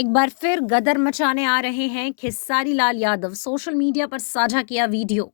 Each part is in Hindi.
एक बार फिर गदर मचाने आ रहे हैं खेसारी लाल यादव। सोशल मीडिया पर साझा किया वीडियो।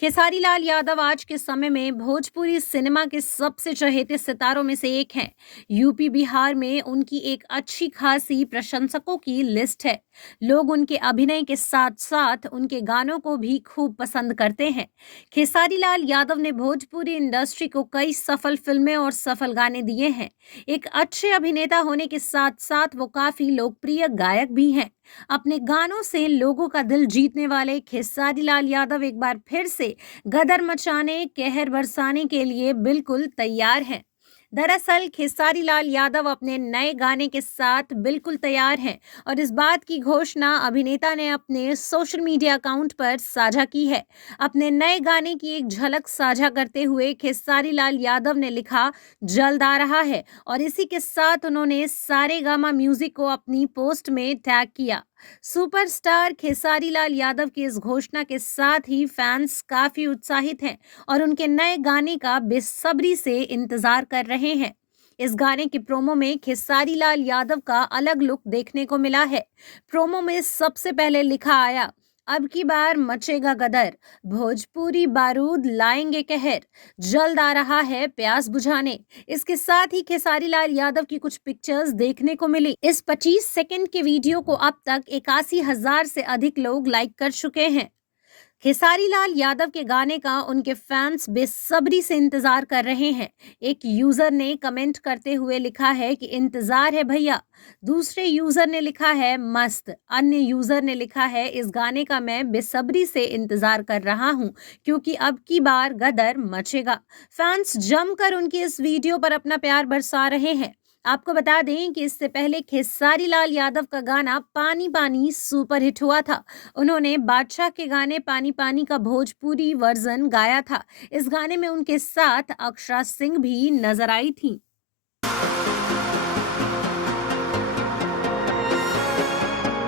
खेसारी लाल यादव आज के समय में भोजपुरी सिनेमा के सबसे चहेते सितारों में से एक हैं। यूपी बिहार में उनकी एक अच्छी खासी प्रशंसकों की लिस्ट है। लोग उनके अभिनय के साथ साथ उनके गानों को भी खूब पसंद करते हैं। खेसारी लाल यादव ने भोजपुरी इंडस्ट्री को कई सफल फिल्में और सफल गाने दिए हैं। एक अच्छे अभिनेता होने के साथ साथ वो काफी लोकप्रिय गायक भी हैं। अपने गानों से लोगों का दिल जीतने वाले खेसारी लाल यादव एक बार फिर से गदर मचाने, कहर बरसाने के लिए बिल्कुल तैयार हैं। दरअसल खेसारी लाल यादव अपने नए गाने के साथ बिल्कुल तैयार हैं और इस बात की घोषणा अभिनेता ने अपने सोशल मीडिया अकाउंट पर साझा की है। अपने नए गाने की एक झलक साझा करते हुए खेसारी लाल यादव ने लिखा, जल्द आ रहा है, और इसी के साथ उन्होंने सारेगामा म्यूजिक को अपनी पोस्ट में टैग किया। सुपरस्टार खेसारी लाल यादव की इस घोषणा के साथ ही फैंस काफी उत्साहित हैं और उनके नए गाने का बेसब्री से इंतजार कर रहे हैं। इस गाने के प्रोमो में खेसारी लाल यादव का अलग लुक देखने को मिला है। प्रोमो में सबसे पहले लिखा आया, अब की बार मचेगा गदर, भोजपुरी बारूद लाएंगे कहर, जल्द आ रहा है प्यास बुझाने। इसके साथ ही खेसारी लाल यादव की कुछ पिक्चर्स देखने को मिली। इस 25 सेकंड के वीडियो को अब तक 81,000 से अधिक लोग लाइक कर चुके हैं। खेसारी लाल यादव के गाने का उनके फैंस बेसब्री से इंतजार कर रहे हैं। एक यूजर ने कमेंट करते हुए लिखा है कि इंतजार है भैया। दूसरे यूजर ने लिखा है मस्त। अन्य यूजर ने लिखा है इस गाने का मैं बेसब्री से इंतजार कर रहा हूं क्योंकि अब की बार गदर मचेगा। फैंस जमकर उनकी इस वीडियो पर अपना प्यार बरसा रहे हैं। आपको बता दें कि इससे पहले खेसारी लाल यादव का गाना पानी पानी सुपरहिट हुआ था। उन्होंने बादशाह के गाने पानी पानी का भोजपुरी वर्जन गाया था। इस गाने में उनके साथ अक्षरा सिंह भी नजर आई थी।